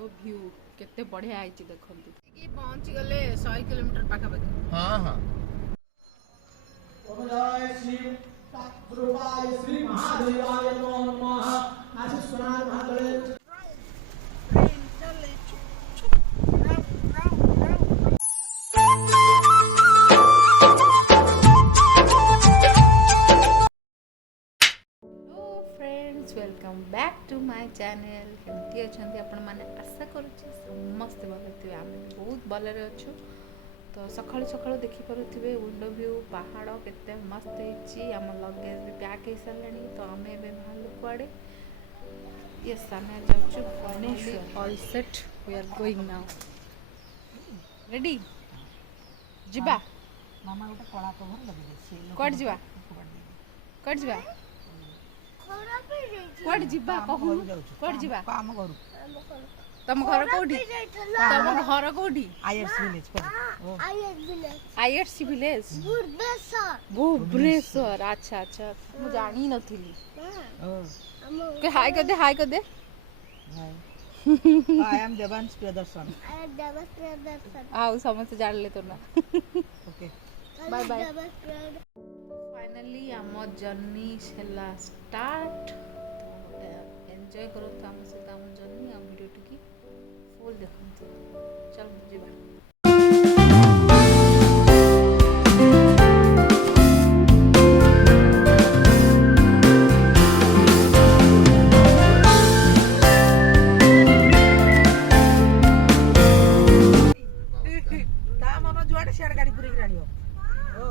Window view केते बढ़िया आइची देखंतु कि पहुंची गले 100 किलोमीटर पाखा पाखी। हां हां जय श्री सद्गुरुवाय श्री महादेवाय नमो नमः। आशीष प्रणाम महादेव। Welcome back to my channel. केमती अच्छा आपण मैंने आशा करुच्छे समस्ते भल थे। आम बहुत भलरे अच्छु। तो सकाळु सकाळु देखिपे विंडो व्यू पहाड़ केते मस्त होम लगेज भी पैक हो सारे। तो आम ए बाहर कुआड़े यस आम जाऊँ Bhubaneswar. All set we are going now. Ready जिबा मामा गोटे कला कवर लगे कट जिबा कट जिबा कट जिबा कहू कट जिबा आम घर तम घर कोठी तम घर कोठी आईएस विलेज आईएससी विलेज भुवनेश्वर। अच्छा अच्छा मु जानी नथिली। के हाय कर दे आई एम देवांश प्रियदर्शन आओ समस्त जान ले तो ना। Okay bye bye. फाइनली आम जर्नी छला स्टार्ट। तो एंजॉय करो आम सहित आम जर्नी आ वीडियो टी फुल देखते। चल जीवा। ता मन जुआडे सियाड गाड़ी पूरी राणियो ओ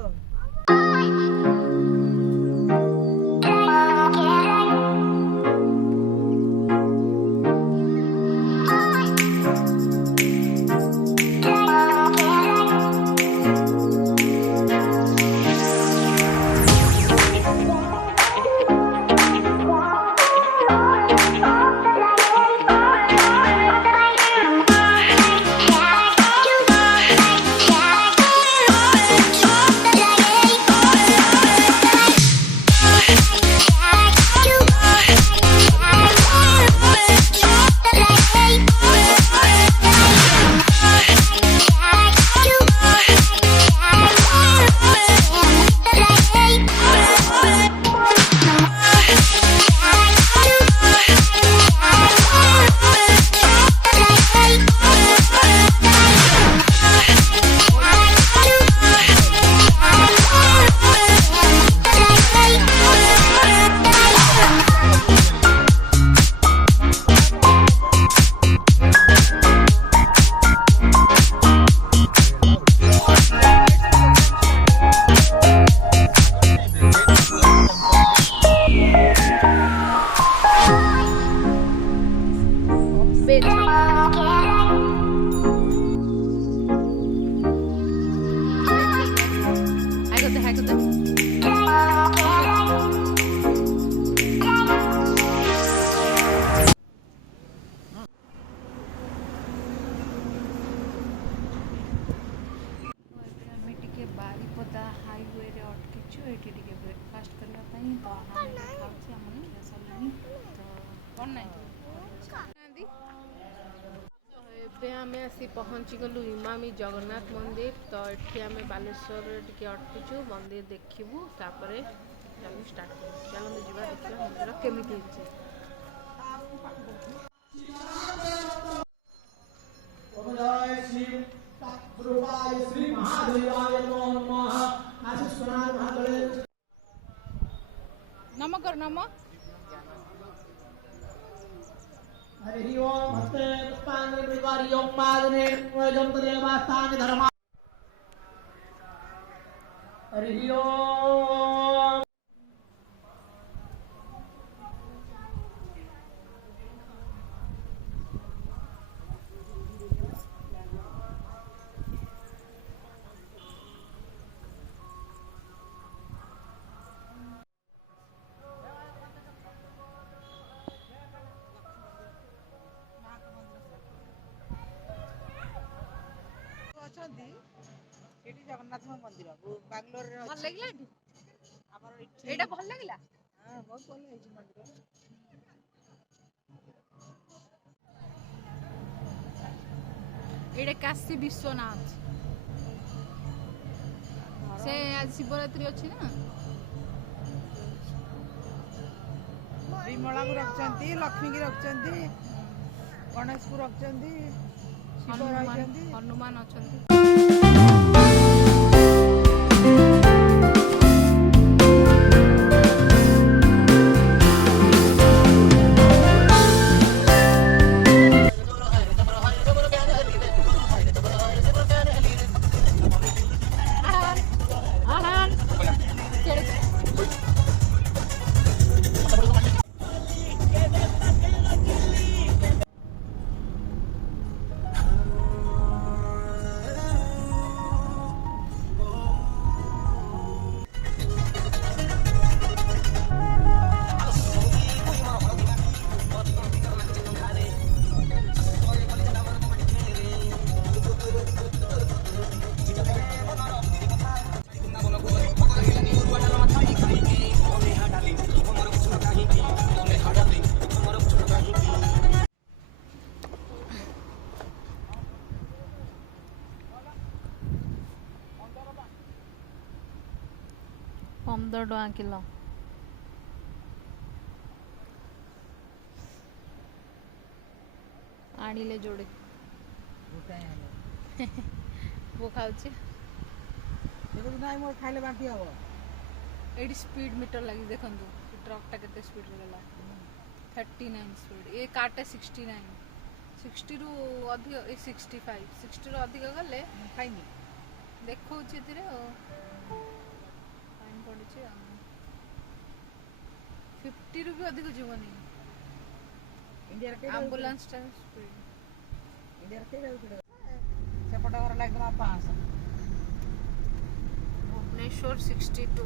बारिपदा हाईवे रे अटकीचु एठी टिके ब्रेकफास्ट करला पई। तो हम खाउछी हम खिया सलानी। तो कोन नाही नांदी एबे आमे आसी पहुंची गलु इमामी जगन्नाथ मंदिर। तो एठी आमे बालेश्वर रे टिके अटकीचु मंदिर देखिबु तापरे जर्नी स्टार्ट करू। चलो जिबा देखिबा मंदिर केमिति हिचे। जय श्री सद्गुरुवाय श्री महादेवाय नमो नमः। आशीष प्रणाम महादेव। नम कर नम। हरि ओम हस्ते पुष्पाणि विवारि ओम पादने वजम देवास्तानि धर्मा। हरि ओम। एटी जगन्नाथ मंदिर बांग्लोर रे भल अछि। लागला एठी हमर एटा भल लागला। हां बहुत भल है मंदिर। ଏଇଟା କାଶୀ ବିଶ୍ୱନାଥ ସେ ଆଜି ଶିବରାତ୍ରି ଅଛି ନା ବିମଳାକୁ ରଖିଛନ୍ତି, ଲକ୍ଷ୍ମୀକି ରଖିଛନ୍ତି, ଗଣେଶକୁ ରଖିଛନ୍ତି, ଶିବ ରହିଛନ୍ତି। ହନୁମାନ ଅଛନ୍ତି। $15 କିଲୋ। ଆଣିଲେ ଯୋଡ଼େ ପୁଅ ଖାଉଛି। ନାଇଁ ମୋର ଖାଇଲେ ବାନ୍ତି ହବ। ଏଇଠି ସ୍ପିଡ୍ ମିଟର ଲାଗି ଦେଖନ୍ତୁ ଟ୍ରକ୍ଟା କେତେ ସ୍ପିଡ୍ରେ ଗଲା। 39 ସ୍ପିଡ୍। ଏ କାର୍ଟା 69। 60ରୁ ଅଧିକ ଏ 65। 60ରୁ ଅଧିକ ଗଲେ ଖାଇନି ଦେଖଉଛି ଏଥିରେ ଆଉ ଫାଇନ୍ ପଡ଼ିଛି ଆଉ। 50ରୁ ବି ଅଧିକ ଯିବନି। ଇଣ୍ଡିଆରେ ଆମ୍ବୁଲାନ୍ସଟା ସ୍ପିଡ୍। ସେପଟ ଘର ଲାଗିଲା 500। ଭୁବନେଶ୍ୱର 62।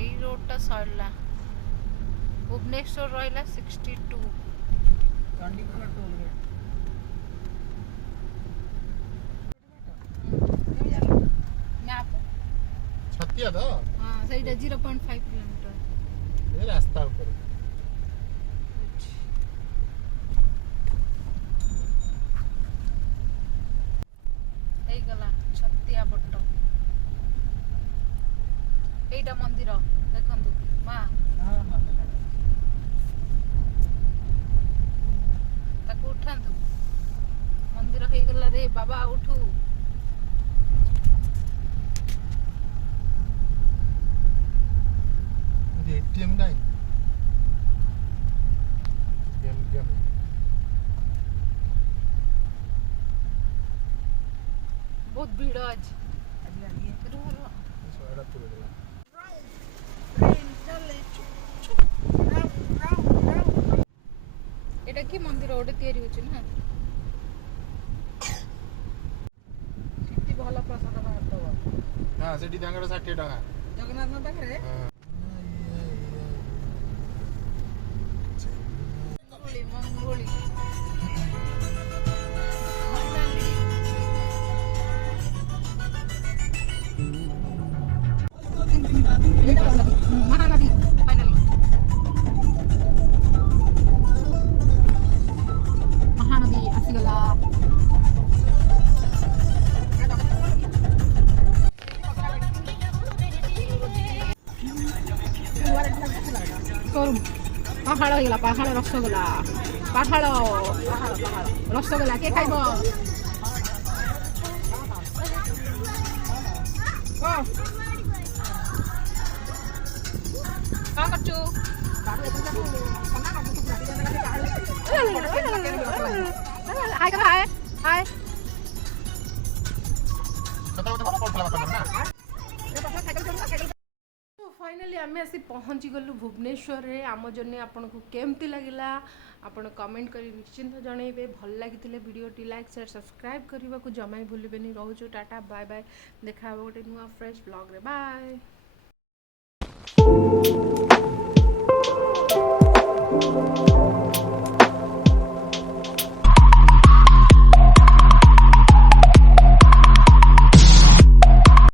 ଏଇ ରୋଡଟା ସରିଲା। ଭୁବନେଶ୍ୱର ରହିଲା 62। Chandikhol toll gate. ମ୍ୟାପ୍ ଛତିଆ ତ ହଁ ସେଇଟା 0.5 କିଲୋମିଟର। ଏ ରାସ୍ତା ଉପରେ ହେଇଗଲା ଛତିଆ ବଟ। ଏଇଟା ମନ୍ଦିର ଦେଖନ୍ତୁ ମା ତାକୁ ଉଠାନ୍ତୁ। ମନ୍ଦିର ହେଇଗଲା ରେ ବାବା ଉଠୁ। एटीएम का गेम गेम बहुत भीड़ आज। सोड़ा पूरा दिला एटा की मंदिर ओटे तयारी होची ना ସେଠି ଭଲ ପ୍ରସାଦ ବାହାରୁଥିବ। हां सेठी तांगड़ 60 टका ଜଗନ୍ନାଥଙ୍କ ପାଖରେ मंगोली महानदी फाइनली महानदी आसीगला। ପାହାଳ ହେଇଗଲା ପାହାଳ ରସଗୋଲା ପାହାଳ ରସଗୋଲା କିଏ ଖାଇବ? କ'ଣ କରୁଛୁ? ହାଏ फाइनाली आम आसी पहुँची गलु भुवनेश्वर रे। आम जर्नी आपको केमती लगिला आपण कमेंट करी निश्चिंत जनइबे। भल लगी वीडियोटी लाइक शेयर सब्सक्राइब करने को जमा भूलबेनि। रोचु टाटा बाय बाय। देखा गोटे नुआ फ्रेश ब्लॉग रे बाय।